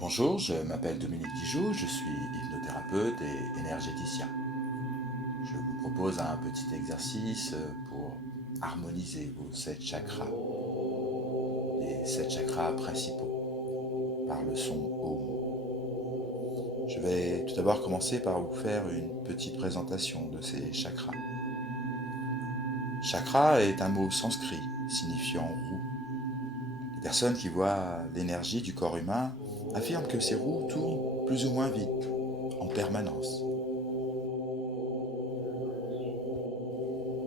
Bonjour, je m'appelle Dominique Dijoux, je suis hypnothérapeute et énergéticien. Je vous propose un petit exercice pour harmoniser vos 7 chakras, les 7 chakras principaux, par le son Om. Je vais tout d'abord commencer par vous faire une petite présentation de ces chakras. Chakra est un mot sanskrit signifiant roue. Les personnes qui voient l'énergie du corps humain affirment que ces roues tournent plus ou moins vite, en permanence.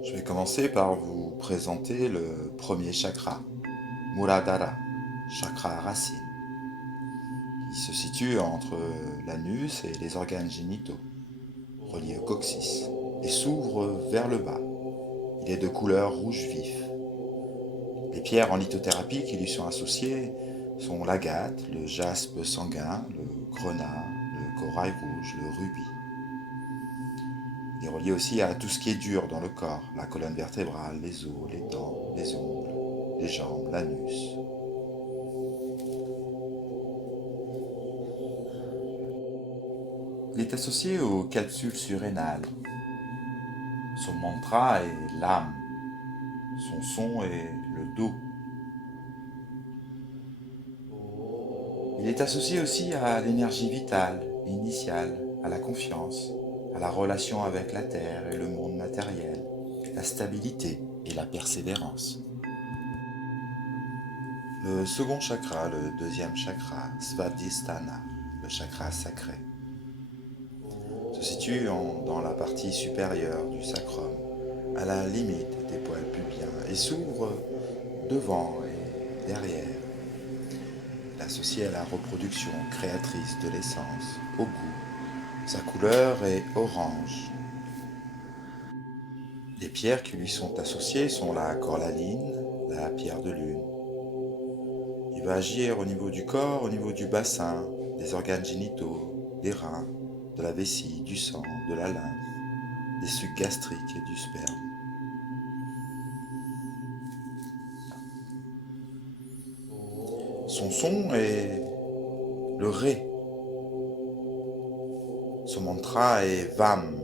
Je vais commencer par vous présenter le premier chakra, Muladhara, chakra racine, qui se situe entre l'anus et les organes génitaux, reliés au coccyx, et s'ouvre vers le bas. Il est de couleur rouge vif. Les pierres en lithothérapie qui lui sont associées sont l'agate, le jaspe sanguin, le grenat, le corail rouge, le rubis. Il est relié aussi à tout ce qui est dur dans le corps, la colonne vertébrale, les os, les dents, les ongles, les jambes, l'anus. Il est associé aux capsules surrénales. Son mantra est l'âme. Son son est le do. Il est associé aussi à l'énergie vitale, initiale, à la confiance, à la relation avec la terre et le monde matériel, la stabilité et la persévérance. Le second chakra, le deuxième chakra, Svadhisthana, le chakra sacré, se situe dans la partie supérieure du sacrum, à la limite des poils pubiens, et s'ouvre devant et derrière. Il est associé à la reproduction créatrice de l'essence, au goût. Sa couleur est orange. Les pierres qui lui sont associées sont la cornaline, la pierre de lune. Il va agir au niveau du corps, au niveau du bassin, des organes génitaux, des reins, de la vessie, du sang, de la lymphe, des sucs gastriques et du sperme. Son son est le ré. Son mantra est Vam.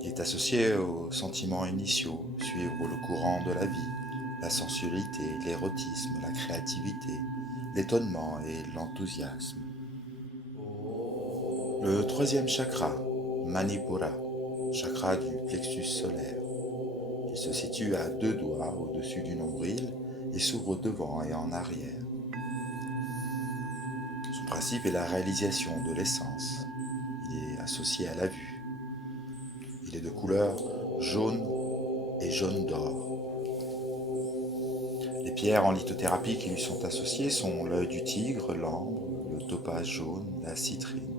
Il est associé aux sentiments initiaux, suivre le courant de la vie, la sensualité, l'érotisme, la créativité, l'étonnement et l'enthousiasme. Le troisième chakra, Manipura, chakra du plexus solaire. Il se situe à 2 doigts au-dessus du nombril et s'ouvre devant et en arrière. Son principe est la réalisation de l'essence. Il est associé à la vue. Il est de couleur jaune et jaune d'or. Les pierres en lithothérapie qui lui sont associées sont l'œil du tigre, l'ambre, le topaz jaune, la citrine.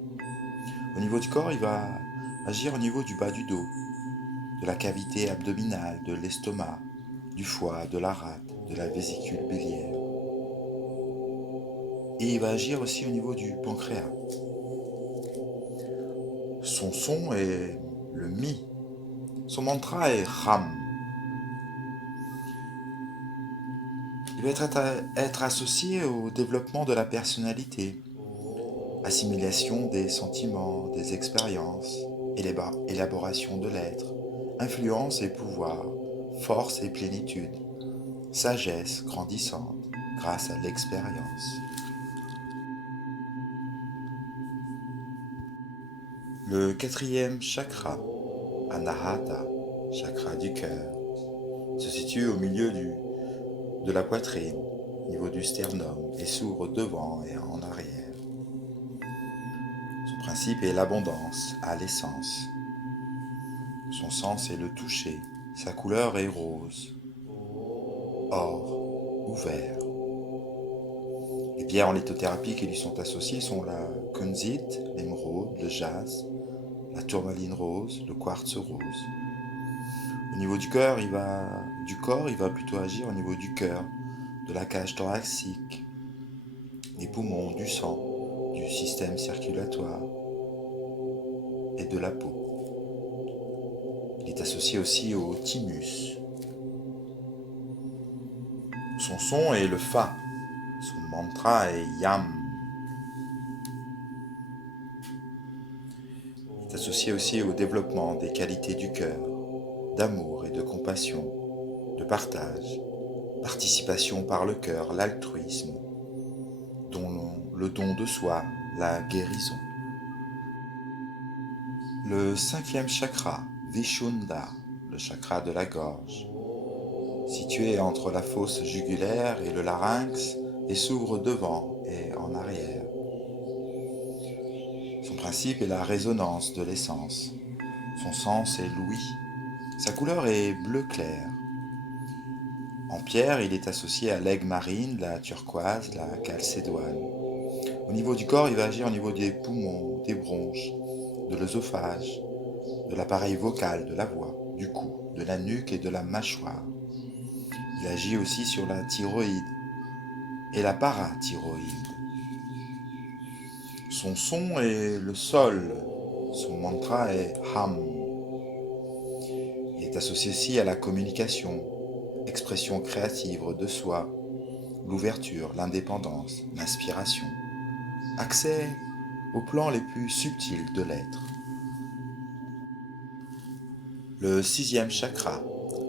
Au niveau du corps, il va agir au niveau du bas du dos, de la cavité abdominale, de l'estomac, du foie, de la rate, de la vésicule biliaire. Et il va agir aussi au niveau du pancréas. Son son est le mi. Son mantra est Ram. Il va être associé au développement de la personnalité, assimilation des sentiments, des expériences, élaboration de l'être, influence et pouvoir, force et plénitude, sagesse grandissante grâce à l'expérience. Le quatrième chakra, Anahata, chakra du cœur, se situe au milieu de la poitrine, au niveau du sternum, et s'ouvre devant et en arrière. Son principe est l'abondance à l'essence. Son sens est le toucher. Sa couleur est rose, or ou vert. Les pierres en lithothérapie qui lui sont associées sont la kunzite, l'émeraude, le jaspe, la tourmaline rose, le quartz rose. Au niveau du corps, il va plutôt agir au niveau du cœur, de la cage thoracique, des poumons, du sang, du système circulatoire et de la peau. Il est associé aussi au thymus. Son son est le fa. Son mantra est Yam. associé aussi au développement des qualités du cœur, d'amour et de compassion, de partage, participation par le cœur, l'altruisme, dont le don de soi, la guérison. Le cinquième chakra, Vishuddha, le chakra de la gorge, situé entre la fosse jugulaire et le larynx et s'ouvre devant et en arrière. Son principe est la résonance de l'essence. Son sens est l'ouïe. Sa couleur est bleu clair. En pierre, il est associé à l'aigle marine, la turquoise, la calcédoine. Au niveau du corps, il va agir au niveau des poumons, des bronches, de l'œsophage, de l'appareil vocal, de la voix, du cou, de la nuque et de la mâchoire. Il agit aussi sur la thyroïde et la parathyroïde. Son son est le sol. Son mantra est Ham. Il est associé aussi à la communication, expression créative de soi, l'ouverture, l'indépendance, l'inspiration, accès aux plans les plus subtils de l'être. Le sixième chakra,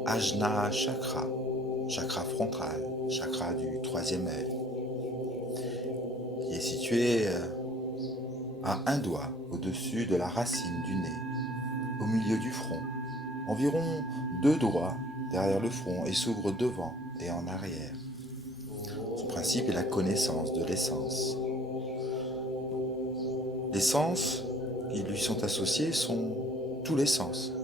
Ajna chakra, chakra frontal, chakra du troisième œil, qui est situé à un doigt au-dessus de la racine du nez, au milieu du front, environ 2 doigts derrière le front et s'ouvre devant et en arrière. Son principe est la connaissance de l'essence. Les sens qui lui sont associés sont tous les sens.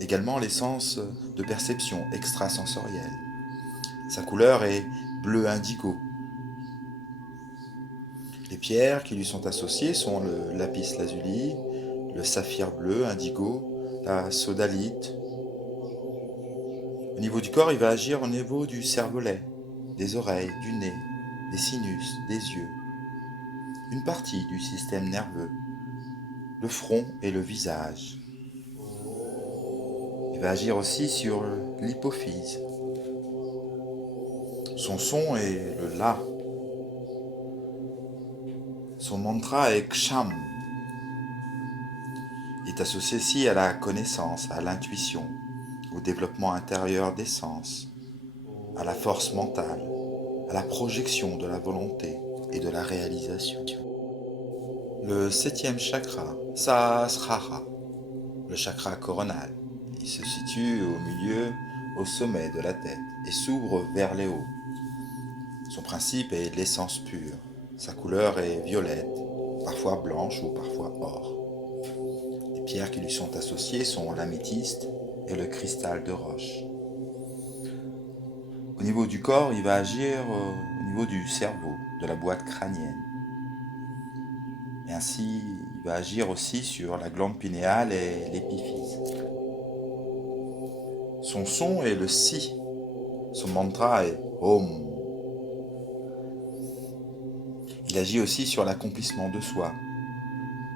Également les sens de perception extrasensorielle. Sa couleur est bleu indigo. Les pierres qui lui sont associées sont le lapis lazuli, le saphir bleu indigo, la sodalite. Au niveau du corps, il va agir au niveau du cervelet, des oreilles, du nez, des sinus, des yeux, une partie du système nerveux, le front et le visage. Il va agir aussi sur l'hypophyse. Son son est le La. Son mantra est Ksham. Il est associé aussi à la connaissance, à l'intuition, au développement intérieur des sens, à la force mentale, à la projection de la volonté et de la réalisation. Le septième chakra, Sahasrara, le chakra coronal. Il se situe au milieu, au sommet de la tête et s'ouvre vers les hauts. Son principe est l'essence pure. Sa couleur est violette, parfois blanche ou parfois or. Les pierres qui lui sont associées sont l'améthyste et le cristal de roche. Au niveau du corps, il va agir au niveau du cerveau, de la boîte crânienne. Et ainsi, il va agir aussi sur la glande pinéale et l'épiphyse. Son son est le Si. Son mantra est Om. Il agit aussi sur l'accomplissement de soi,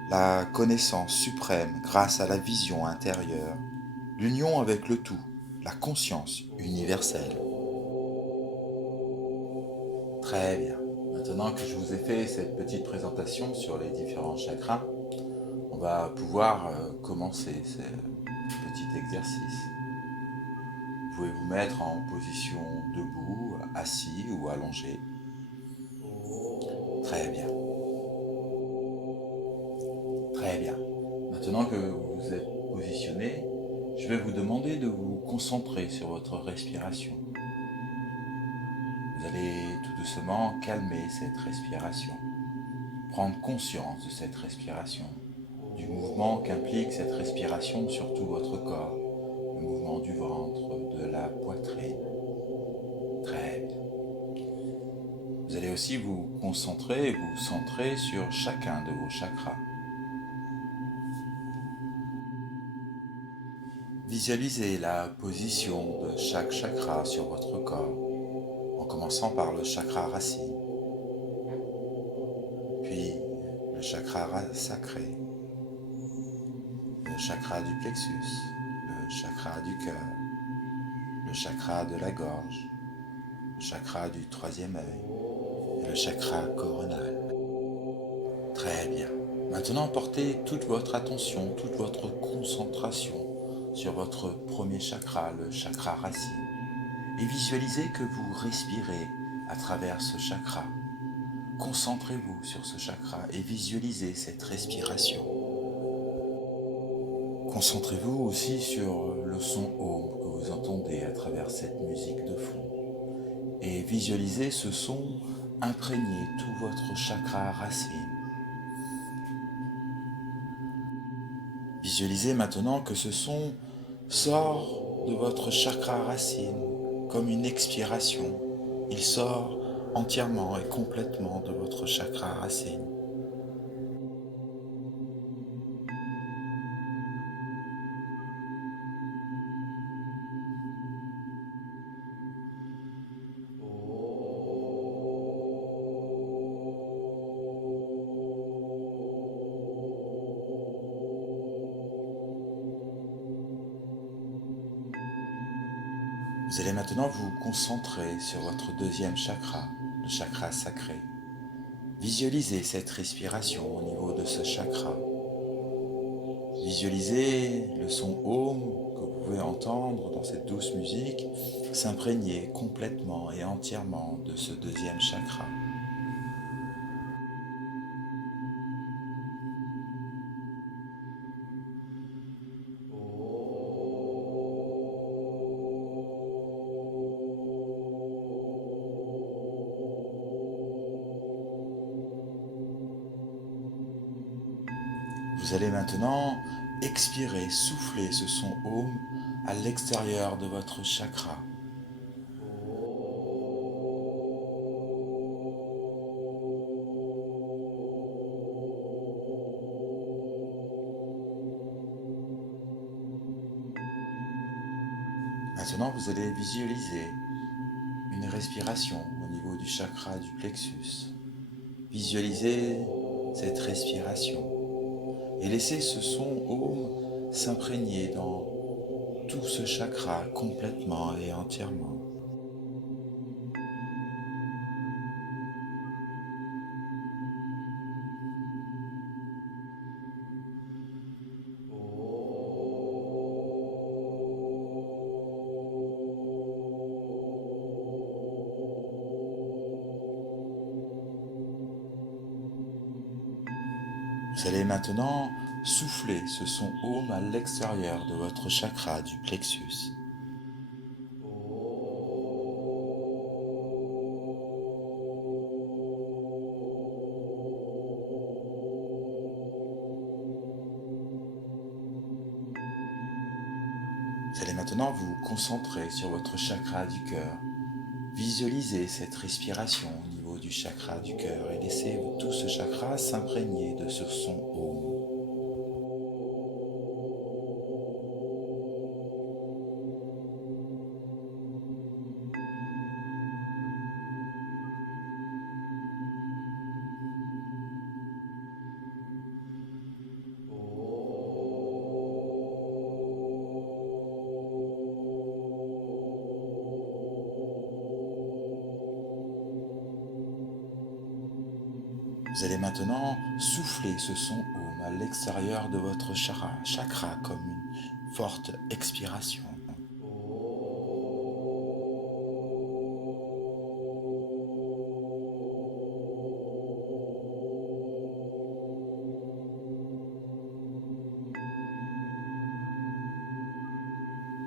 la connaissance suprême grâce à la vision intérieure, l'union avec le tout, la conscience universelle. Très bien. Maintenant que je vous ai fait cette petite présentation sur les différents chakras, on va pouvoir commencer ce petit exercice. Vous pouvez vous mettre en position debout, assis ou allongé. Très bien. Très bien. Maintenant que vous êtes positionné, je vais vous demander de vous concentrer sur votre respiration. Vous allez tout doucement calmer cette respiration, prendre conscience de cette respiration, du mouvement qu'implique cette respiration sur tout votre corps, le mouvement du ventre, de la poitrine. Très bien. Vous allez aussi vous concentrer et vous centrer sur chacun de vos chakras. Visualisez la position de chaque chakra sur votre corps, en commençant par le chakra racine, puis le chakra sacré, le chakra du plexus, le chakra du cœur, le chakra de la gorge, le chakra du troisième œil et le chakra coronal. Très bien. Maintenant, portez toute votre attention, toute votre concentration sur votre premier chakra, le chakra racine, et visualisez que vous respirez à travers ce chakra. Concentrez-vous sur ce chakra et visualisez cette respiration. Concentrez-vous aussi sur le son Om que vous entendez à travers cette musique de fond. Et visualisez ce son imprégner tout votre chakra racine. Visualisez maintenant que ce son sort de votre chakra racine comme une expiration. Il sort entièrement et complètement de votre chakra racine. Vous allez maintenant vous concentrer sur votre deuxième chakra, le chakra sacré. Visualisez cette respiration au niveau de ce chakra. Visualisez le son Om que vous pouvez entendre dans cette douce musique s'imprégner complètement et entièrement de ce deuxième chakra. Vous allez maintenant expirer, souffler ce son Om à l'extérieur de votre chakra. Maintenant, vous allez visualiser une respiration au niveau du chakra du plexus. Visualisez cette respiration et laissez ce son Om s'imprégner dans tout ce chakra complètement et entièrement. Vous allez maintenant souffler ce son Om à l'extérieur de votre chakra du plexus. Vous allez maintenant vous concentrer sur votre chakra du cœur. Visualisez cette respiration au niveau du chakra du cœur et laissez tout ce chakra s'imprégner de ce son Om. Vous allez maintenant souffler ce son Om à l'extérieur de votre chakra comme une forte expiration.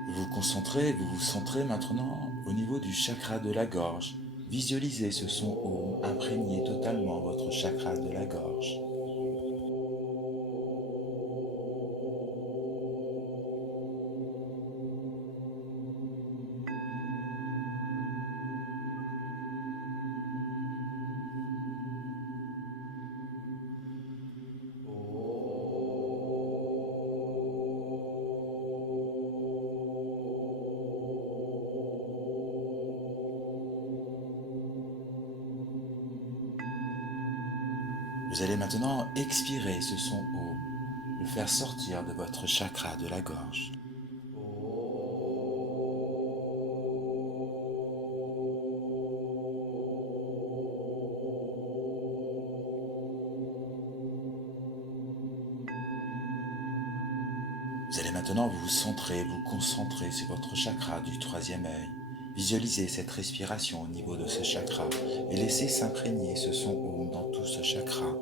Vous vous concentrez, vous vous centrez maintenant au niveau du chakra de la gorge. Visualisez ce son Om imprégner totalement votre chakra de la gorge. Vous allez maintenant expirer ce son Om, le faire sortir de votre chakra de la gorge. Vous allez maintenant vous centrer, vous concentrer sur votre chakra du troisième œil. Visualisez cette respiration au niveau de ce chakra et laissez s'imprégner ce son Om dans tout ce chakra.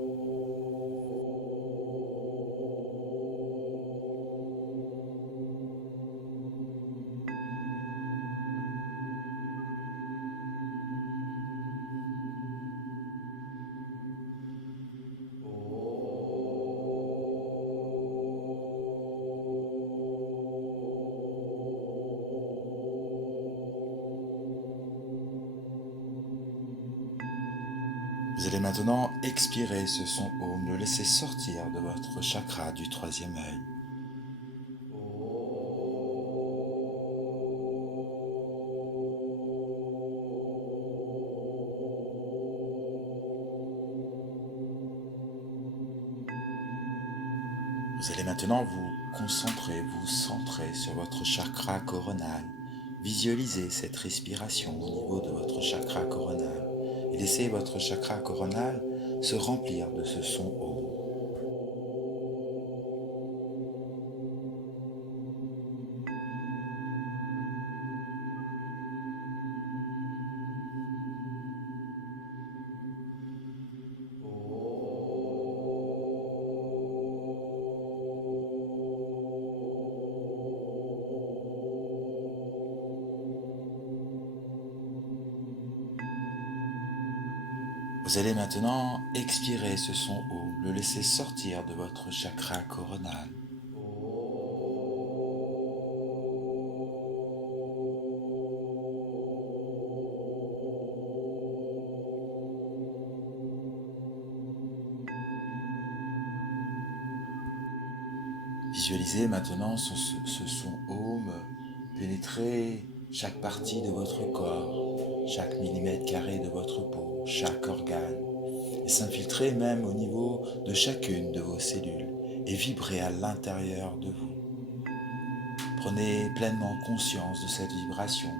Vous allez maintenant expirer ce son Om, le laisser sortir de votre chakra du troisième œil. Vous allez maintenant vous concentrer, vous centrer sur votre chakra coronal. Visualisez cette respiration au niveau de votre chakra coronal et laissez votre chakra coronal se remplir de ce son Om. Vous allez maintenant expirer ce son Om, le laisser sortir de votre chakra coronal. Visualisez maintenant ce son Om pénétrer chaque partie de votre corps, chaque millimètre carré de votre peau, chaque organe, et s'infiltrer même au niveau de chacune de vos cellules et vibrer à l'intérieur de vous. Prenez pleinement conscience de cette vibration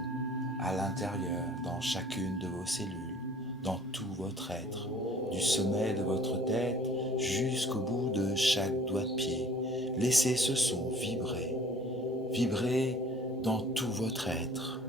à l'intérieur, dans chacune de vos cellules, dans tout votre être, du sommet de votre tête jusqu'au bout de chaque doigt de pied. Laissez ce son vibrer, vibrer dans tout votre être.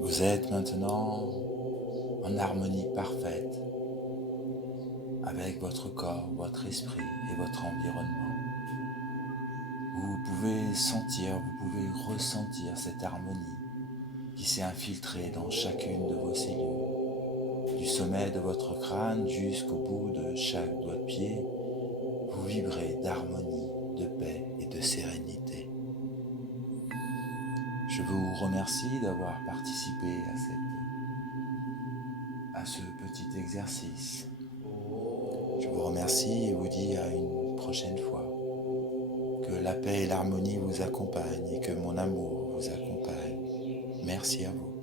Vous êtes maintenant en harmonie parfaite avec votre corps, votre esprit et votre environnement. Vous pouvez sentir, vous pouvez ressentir cette harmonie qui s'est infiltrée dans chacune de vos cellules. Du sommet de votre crâne jusqu'au bout de chaque doigt de pied, vous vibrez d'harmonie, de paix et de sérénité. Je vous remercie d'avoir participé à ce petit exercice. Je vous remercie et vous dis à une prochaine fois. Que la paix et l'harmonie vous accompagnent et que mon amour vous accompagne. Merci à vous.